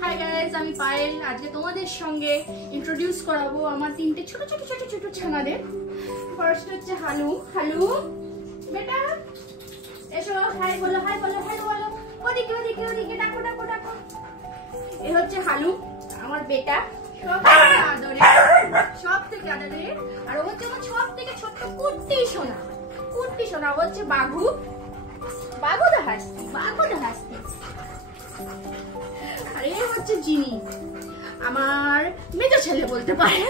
Hi guys, আমি পায়েল। আজকে তোমাদের সঙ্গে ইন্ট্রোডিউস করাবো আমার তিনটে ছোট ছোট ছোট ছোট ছানাদের। ফার্স্ট হচ্ছে হালু। হালু বেটা এসো, হাই বলো, হাই বলো, হাই বলো। ওদিকে ওদিকে ওদিকে ডাকো ডাকো ডাকো। এ হচ্ছে হালু, আমার বেটা, সব থেকে আদরে। আর ও হচ্ছে আমার সব থেকে ছোট্ট কুট্টি সোনা। কুট্টি সোনা হচ্ছে বাঘু। বাঘু দা হাসতি, বাঘু দা হাসতি। আর এই হচ্ছে জিনি, আমার মেজো ছেলে বলতে পারে।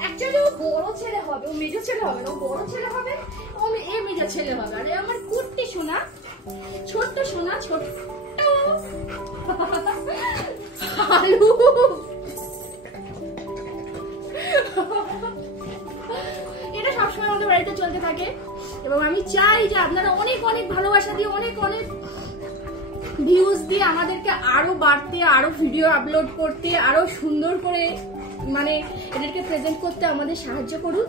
অ্যাকচুয়ালি ও বড় ছেলে হবে, ও মেজো ছেলে হবে না, ও বড় ছেলে হবে, ও এ মেজো ছেলে হবে। আর আমার কুট্টি সোনা, ছোট্ট সোনা, ছোট্ট হালু। এটা সবসময় আমাদের বাড়িতে চলতে থাকে এবং আমি চাই যে আপনারা অনেক অনেক ভালোবাসা দিয়ে, অনেক অনেক ভিউজ দিয়ে আমাদেরকে আরো বাড়তে, আরো ভিডিও আপলোড করতে, আরো সুন্দর করে মানে এদেরকে প্রেজেন্ট করতে আমাদের সাহায্য করুন।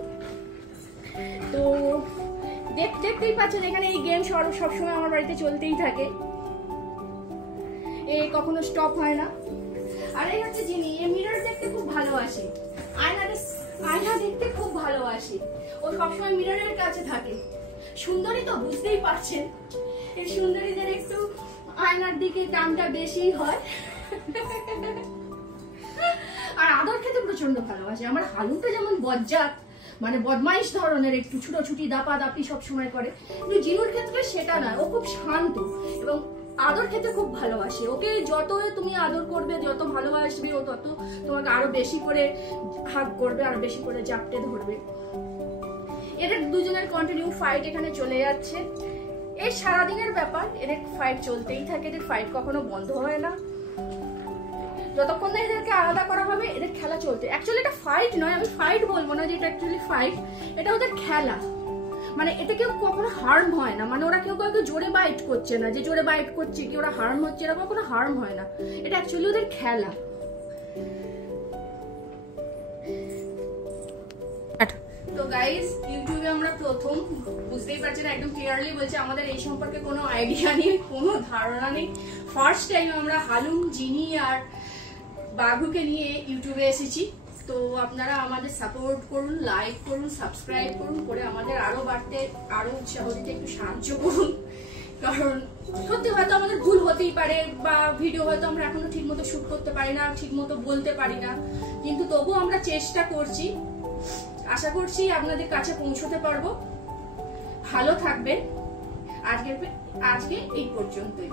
তো দেখতেই পাচ্ছেন এখানে এই গেম সবসময় আমার বাড়িতে চলতেই থাকে, এ কখনো স্টপ হয় না। আর এই হচ্ছে যিনি, এ মিরর দেখতে খুব ভালোবাসে, আয়না দেখতে খুব ভালোবাসে। ও সবসময় মিররের কাছে থাকে। সুন্দরী তো বুঝতেই পারছেন, এই সুন্দরীদের একটু আয়নার দিকে টানটা বেশি হয়। আর আদর খেতে প্রচন্ড ভালোবাসে। আমার হালুটা যেমন বজ্জাত, মানে বদমাইশ ধরনের, একটু ছুটোছুটি দাপাদাপি সবসময় করে, কিন্তু জিনুর ক্ষেত্রে সেটা না। ও খুব শান্ত এবং আদর খেতে খুব ভালোবাসে। ওকে যত তুমি আদর করবে, যত ভালোবাসবে, ও তত তোমাকে আরো বেশি করে হাগ করবে, আরো বেশি করে জাপটে ধরবে। এদের দুজনের কন্টিনিউ ফাইট এখানে চলে যাচ্ছে। এই সারাদিনের ব্যাপার, এদের ফাইট চলতেই থাকে, এদের ফাইট কখনো বন্ধ হয় না। যতক্ষণ না এদেরকে আলাদা করা হবে, এদের খেলা চলতে। অ্যাকচুয়ালি এটা ফাইট নয়, আমি ফাইট বলবো না যে এটা অ্যাকচুয়ালি ফাইট, এটা ওদের খেলা। মানে এতে কেউ কখনো হার্ম হয় না, মানে ওরা কেউ কাউকে জোরে বাইট করছে না, যে জোরে বাইট করছে কি ওরা হার্ম হচ্ছে, এরা কখনো হার্ম হয় না। এটা অ্যাকচুয়ালি ওদের খেলা। তো গাইস, ইউটিউবে আমরা প্রথম, বুঝতেই পারছেন একদম ক্লিয়ারলি বলছি, আমাদের এই সম্পর্কে কোনো আইডিয়া নেই, কোনো ধারণা নেই। ফার্স্ট টাইম আমরা হালুম, জিনি আর বাঘুকে নিয়ে ইউটিউবে এসেছি। তো আপনারা আমাদের সাপোর্ট করুন, লাইক করুন, সাবস্ক্রাইব করুন, করে আমাদের আরো বাড়তে, আরো উৎসাহ দিতে একটু সাহায্য করুন। কারণ সত্যি হয়তো আমাদের ভুল হতেই পারে, বা ভিডিও হয়তো আমরা এখনো ঠিক মতো শুট করতে পারি না, ঠিক মতো বলতে পারি না, কিন্তু তবুও আমরা চেষ্টা করছি। আশা করছি আপনাদের কাছে পৌঁছতে পারবো। ভালো থাকবেন। আজকে এই পর্যন্তই।